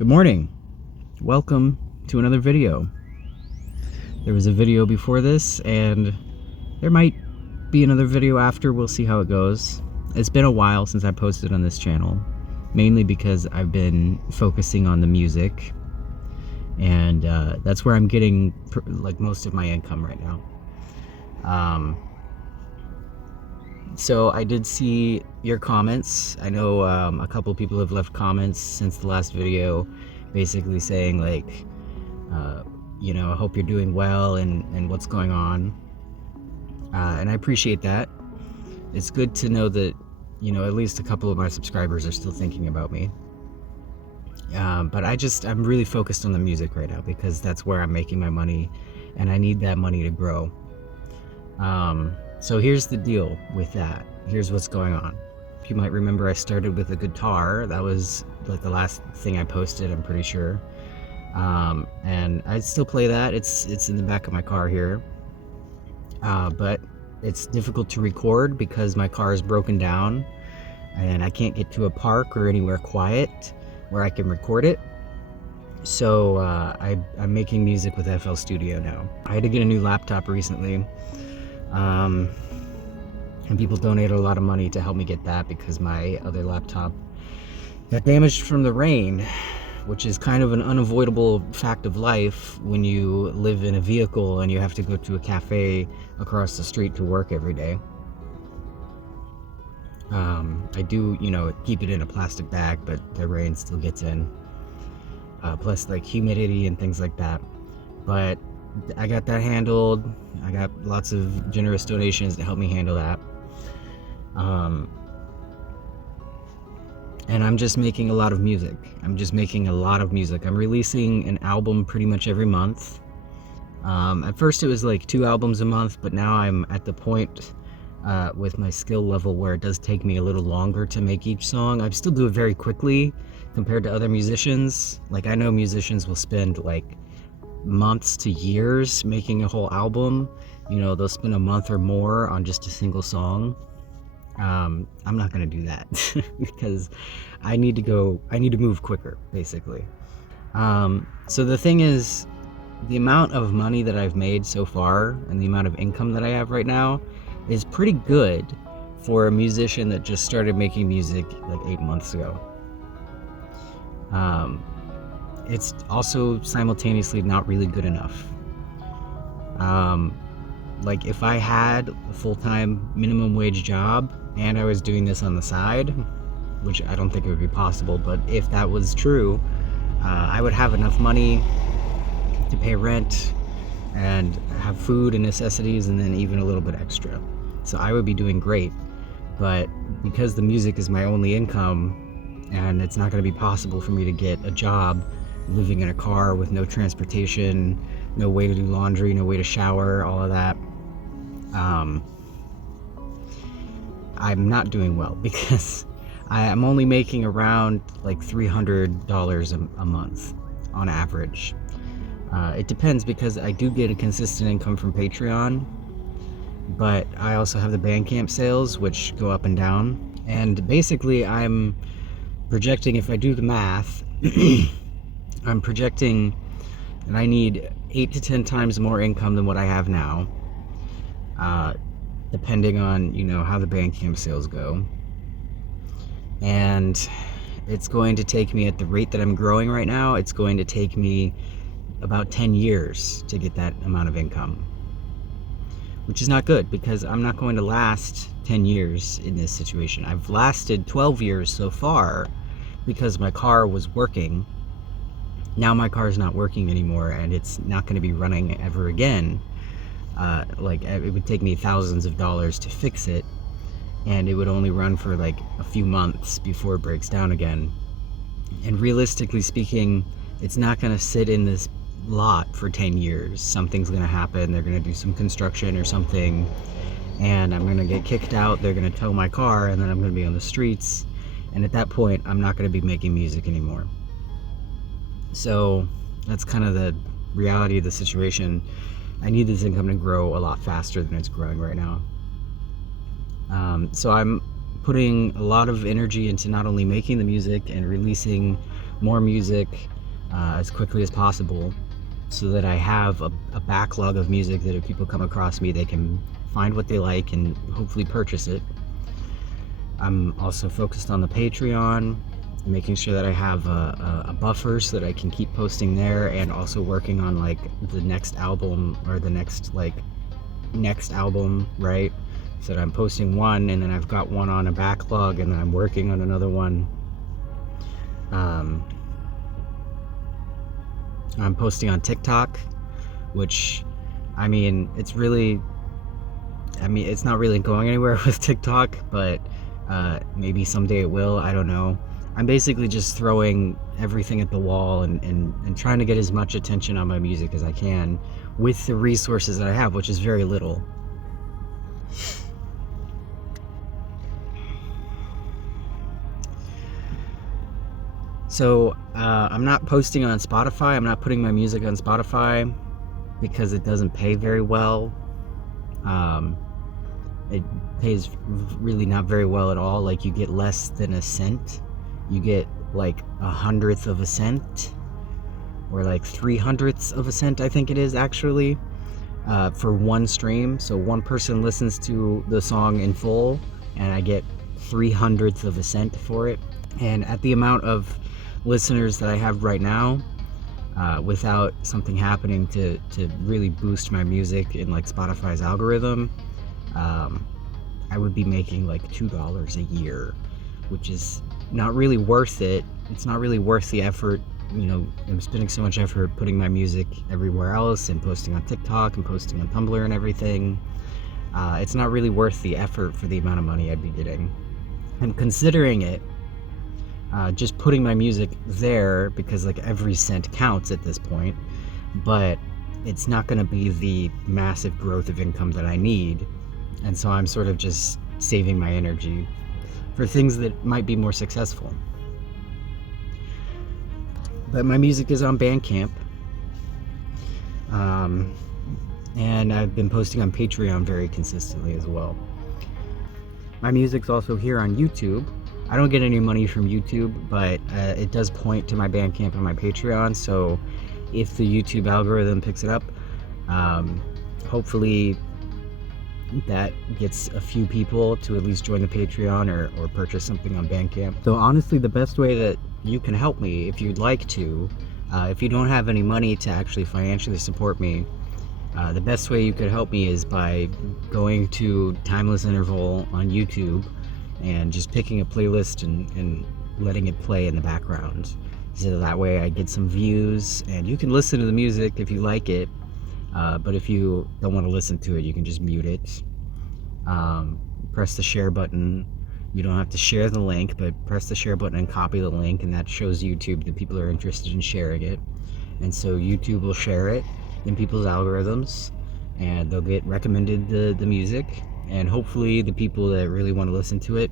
Good morning. Welcome to another video. There was a video before this, and there might be another video after. We'll see how it goes. It's been a while since I posted on this channel, mainly because I've been focusing on the music, and that's where I'm getting most of my income right now. So I did see your comments. I know a couple people have left comments since the last video, basically saying I hope you're doing well and what's going on. And I appreciate that. It's good to know that, at least a couple of my subscribers are still thinking about me. But I'm really focused on the music right now because that's where I'm making my money, and I need that money to grow. So here's the deal with that. Here's what's going on. You might remember I started with a guitar. That was the last thing I posted, I'm pretty sure. And I still play that. It's in the back of my car here. But it's difficult to record because my car is broken down and I can't get to a park or anywhere quiet where I can record it. So I'm making music with FL Studio now. I had to get a new laptop recently. And people donated a lot of money to help me get that because my other laptop got damaged from the rain, which is kind of an unavoidable fact of life when you live in a vehicle and you have to go to a cafe across the street to work every day. I do, keep it in a plastic bag, but the rain still gets in. Plus humidity and things like that. But I got that handled. I got lots of generous donations to help me handle that. And I'm just making a lot of music. I'm releasing an album pretty much every month. At first it was 2 albums a month, but now I'm at the point with my skill level where it does take me a little longer to make each song. I still do it very quickly compared to other musicians. I know musicians will spend months to years making a whole album. They'll spend a month or more on just a single song. I'm not gonna do that because I need to move quicker, basically. So the thing is, the amount of money that I've made so far and the amount of income that I have right now is pretty good for a musician that just started making music 8 months ago. It's also simultaneously not really good enough. If I had a full-time minimum wage job and I was doing this on the side, which I don't think it would be possible, but if that was true, I would have enough money to pay rent and have food and necessities and then even a little bit extra. So I would be doing great. But because the music is my only income and it's not going to be possible for me to get a job living in a car with no transportation, no way to do laundry, no way to shower, all of that, I'm not doing well because I'm only making around $300 a month on average. It depends because I do get a consistent income from Patreon, but I also have the Bandcamp sales, which go up and down. And basically I'm projecting, if I do the math, I'm projecting that I need 8 to 10 times more income than what I have now, depending on, how the Bandcamp sales go. And it's going to take me, at the rate that I'm growing right now, it's going to take me about 10 years to get that amount of income, which is not good because I'm not going to last 10 years in this situation. I've lasted 12 years so far because my car was working. Now my car is not working anymore and it's not going to be running ever again. It would take me thousands of dollars to fix it, and it would only run for a few months before it breaks down again. And realistically speaking, it's not going to sit in this lot for 10 years. Something's going to happen. They're going to do some construction or something, and I'm going to get kicked out. They're going to tow my car, and then I'm going to be on the streets. And at that point, I'm not going to be making music anymore. So that's kind of the reality of the situation. I need this income to grow a lot faster than it's growing right now. So I'm putting a lot of energy into not only making the music and releasing more music as quickly as possible, so that I have a backlog of music that if people come across me, they can find what they like and hopefully purchase it. I'm also focused on the Patreon, making sure that I have a buffer so that I can keep posting there, and also working on like the next album, or the next album, right? So that I'm posting one, and then I've got one on a backlog, and then I'm working on another one. I'm posting on TikTok, which, I mean, it's not really going anywhere with TikTok, but maybe someday it will. I don't know. I'm basically just throwing everything at the wall and trying to get as much attention on my music as I can with the resources that I have, which is very little. So I'm not posting on Spotify. I'm not putting my music on Spotify because it doesn't pay very well. It pays really not very well at all. Like, you get less than a cent. You get like 1/100th of a cent, or like 3/100ths of a cent, I think it is actually, for one stream. So one person listens to the song in full, and I get 3/100ths of a cent for it. And at the amount of listeners that I have right now, without something happening to really boost my music in like Spotify's algorithm, I would be making like $2 a year, which is not really worth it. It's not really worth the effort. You know, I'm spending so much effort putting my music everywhere else, and posting on TikTok and posting on Tumblr and everything. It's not really worth the effort for the amount of money I'd be getting. I'm considering it, just putting my music there, because like every cent counts at this point, but it's not going to be the massive growth of income that I need. And so I'm sort of just saving my energy for things that might be more successful. But my music is on Bandcamp, and I've been posting on Patreon very consistently as well. My music's also here on YouTube. I don't get any money from YouTube, but it does point to my Bandcamp and my Patreon, so if the YouTube algorithm picks it up, hopefully that gets a few people to at least join the Patreon or purchase something on Bandcamp. So honestly, the best way that you can help me, if you'd like to, if you don't have any money to actually financially support me, the best way you could help me is by going to Timeless Interval on YouTube and just picking a playlist and letting it play in the background. So that way I get some views, and you can listen to the music if you like it, but if you don't want to listen to it, you can just mute it. Press the share button. You don't have to share the link, but press the share button and copy the link, and that shows YouTube that people are interested in sharing it. And so YouTube will share it in people's algorithms, and they'll get recommended the music, and hopefully the people that really want to listen to it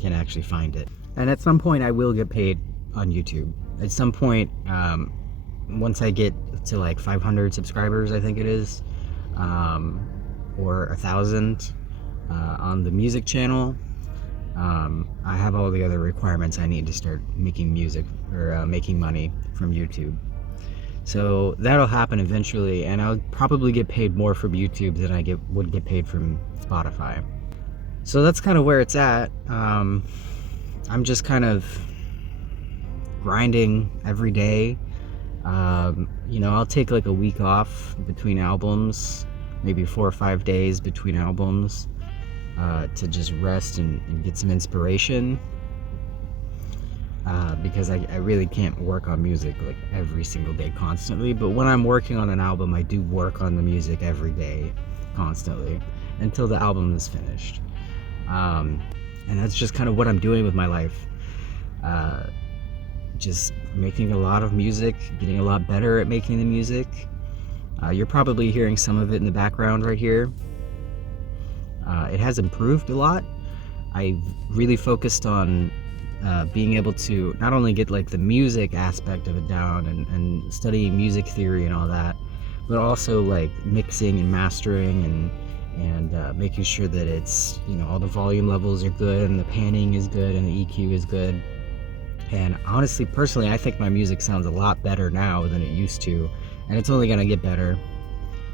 can actually find it. And at some point I will get paid on YouTube. At some point, once I get to like 500 subscribers, I think it is, or 1,000 on the music channel, I have all the other requirements I need to start making music, or making money from YouTube. So that'll happen eventually, and I'll probably get paid more from YouTube than I would get paid from Spotify. So that's kind of where it's at. I'm just kind of grinding every day. I'll take like a week off between albums, maybe 4 or 5 days between albums, to just rest and get some inspiration. Because I really can't work on music like every single day constantly, but when I'm working on an album, I do work on the music every day constantly until the album is finished. And that's just kind of what I'm doing with my life. Just making a lot of music, getting a lot better at making the music. You're probably hearing some of it in the background right here. It has improved a lot. I really focused on being able to not only get like the music aspect of it down and studying music theory and all that, but also like mixing and mastering and making sure that it's, all the volume levels are good and the panning is good and the EQ is good. And honestly, personally, I think my music sounds a lot better now than it used to, and it's only gonna get better.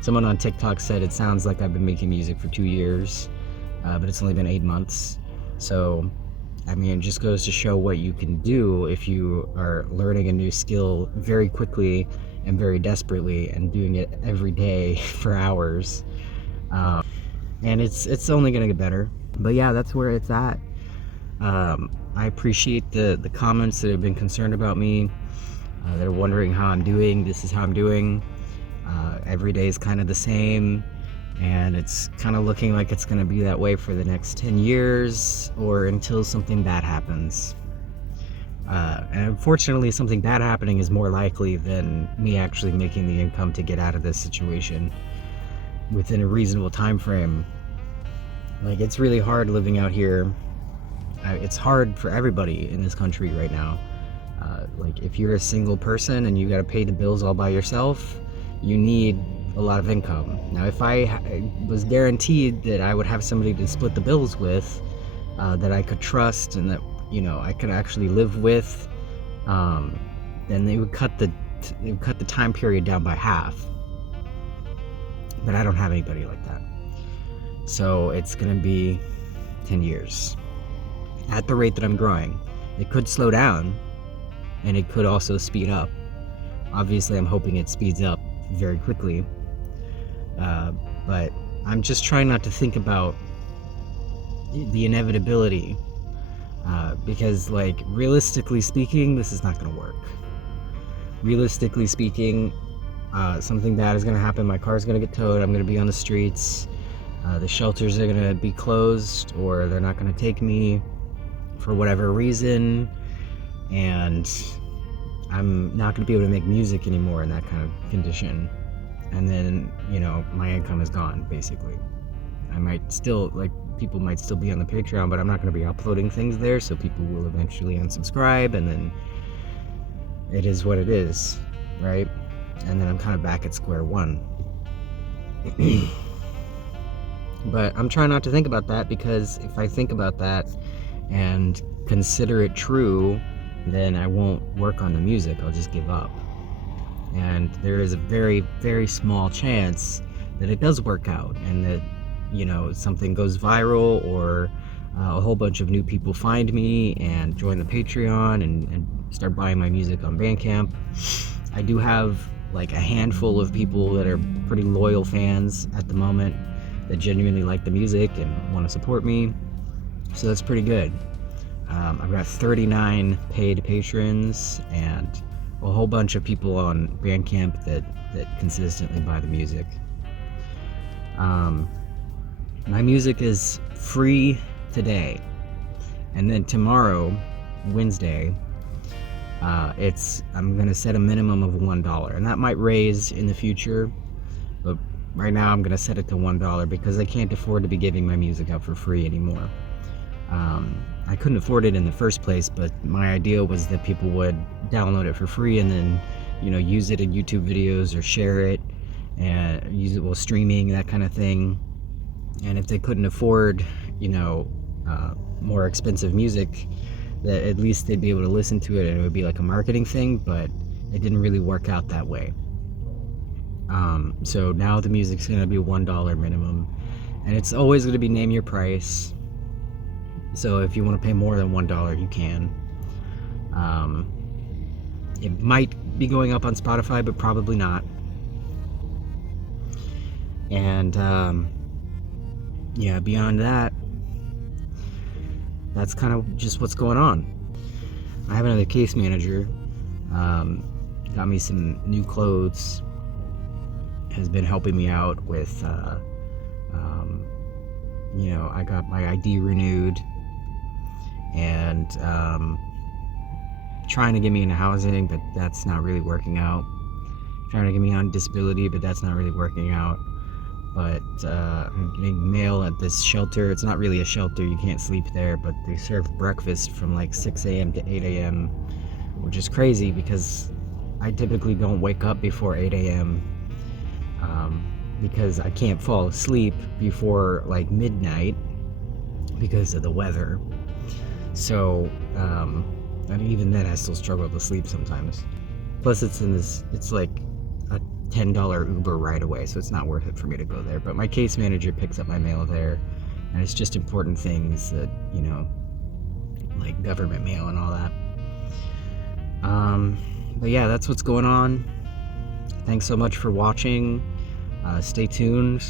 Someone on TikTok said it sounds like I've been making music for 2 years, but it's only been 8 months. So, I mean, it just goes to show what you can do if you are learning a new skill very quickly and very desperately and doing it every day for hours. And it's only gonna get better. But yeah, that's where it's at. I appreciate the comments that have been concerned about me, that are wondering how I'm doing. This is how I'm doing. Every day is kind of the same, and it's kind of looking like it's going to be that way for the next 10 years or until something bad happens. And unfortunately, something bad happening is more likely than me actually making the income to get out of this situation within a reasonable time frame. Like, it's really hard living out here. It's hard for everybody in this country right now. Like, if you're a single person and you got to pay the bills all by yourself, you need a lot of income. Now, if I was guaranteed that I would have somebody to split the bills with, that I could trust and that, you know, I could actually live with, then they would cut the time period down by half. But I don't have anybody like that. So it's gonna be 10 years. At the rate that I'm growing. It could slow down, and it could also speed up. Obviously, I'm hoping it speeds up very quickly, but I'm just trying not to think about the inevitability, because, like, realistically speaking, this is not going to work. Realistically speaking, something bad is going to happen. My car's going to get towed. I'm going to be on the streets. The shelters are going to be closed, or they're not going to take me for whatever reason, and I'm not going to be able to make music anymore in that kind of condition. And then, you know, my income is gone, basically. I might still, like, people might still be on the Patreon, but I'm not going to be uploading things there, so people will eventually unsubscribe, and then it is what it is, right? And then I'm kind of back at square one. But I'm trying not to think about that, because if I think about that and consider it true, then I won't work on the music. I'll just give up. And there is a very, very small chance that it does work out, and that, you know, something goes viral, or a whole bunch of new people find me and join the Patreon and start buying my music on Bandcamp. I do have like a handful of people that are pretty loyal fans at the moment that genuinely like the music and want to support me, so that's pretty good. I've got 39 paid patrons and a whole bunch of people on Bandcamp that consistently buy the music. My music is free today, and then tomorrow, Wednesday, I'm gonna set a minimum of $1, and that might raise in the future, but right now I'm gonna set it to $1 because I can't afford to be giving my music out for free anymore. I couldn't afford it in the first place, but my idea was that people would download it for free and then, you know, use it in YouTube videos or share it and use it while streaming, that kind of thing. And if they couldn't afford, you know, more expensive music, that at least they'd be able to listen to it, and it would be like a marketing thing, but it didn't really work out that way. So now the music's gonna be $1 minimum, and it's always gonna be name your price. So if you want to pay more than $1, you can. It might be going up on Spotify, but probably not. And yeah, beyond that, that's kind of just what's going on. I have another case manager, got me some new clothes, has been helping me out with, you know, I got my ID renewed, and trying to get me into housing, but that's not really working out. Trying to get me on disability, but that's not really working out. But I'm getting mail at this shelter. It's not really a shelter, you can't sleep there, but they serve breakfast from like 6 a.m. to 8 a.m., which is crazy because I typically don't wake up before 8 a.m. Because I can't fall asleep before like midnight because of the weather. So And even then, I still struggle to sleep sometimes. Plus, it's like a $10 Uber ride away, so it's not worth it for me to go there. But my case manager picks up my mail there, and it's just important things that, like government mail and all that. But yeah, that's what's going on. Thanks so much for watching. Stay tuned.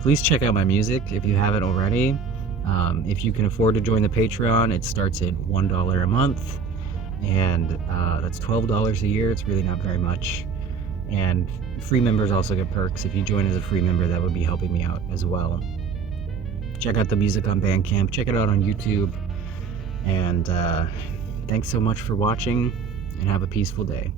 Please check out my music if you haven't already. If you can afford to join the Patreon, it starts at $1 a month, and that's $12 a year. It's really not very much. And free members also get perks. If you join as a free member, that would be helping me out as well. Check out the music on Bandcamp. Check it out on YouTube. And thanks so much for watching, and have a peaceful day.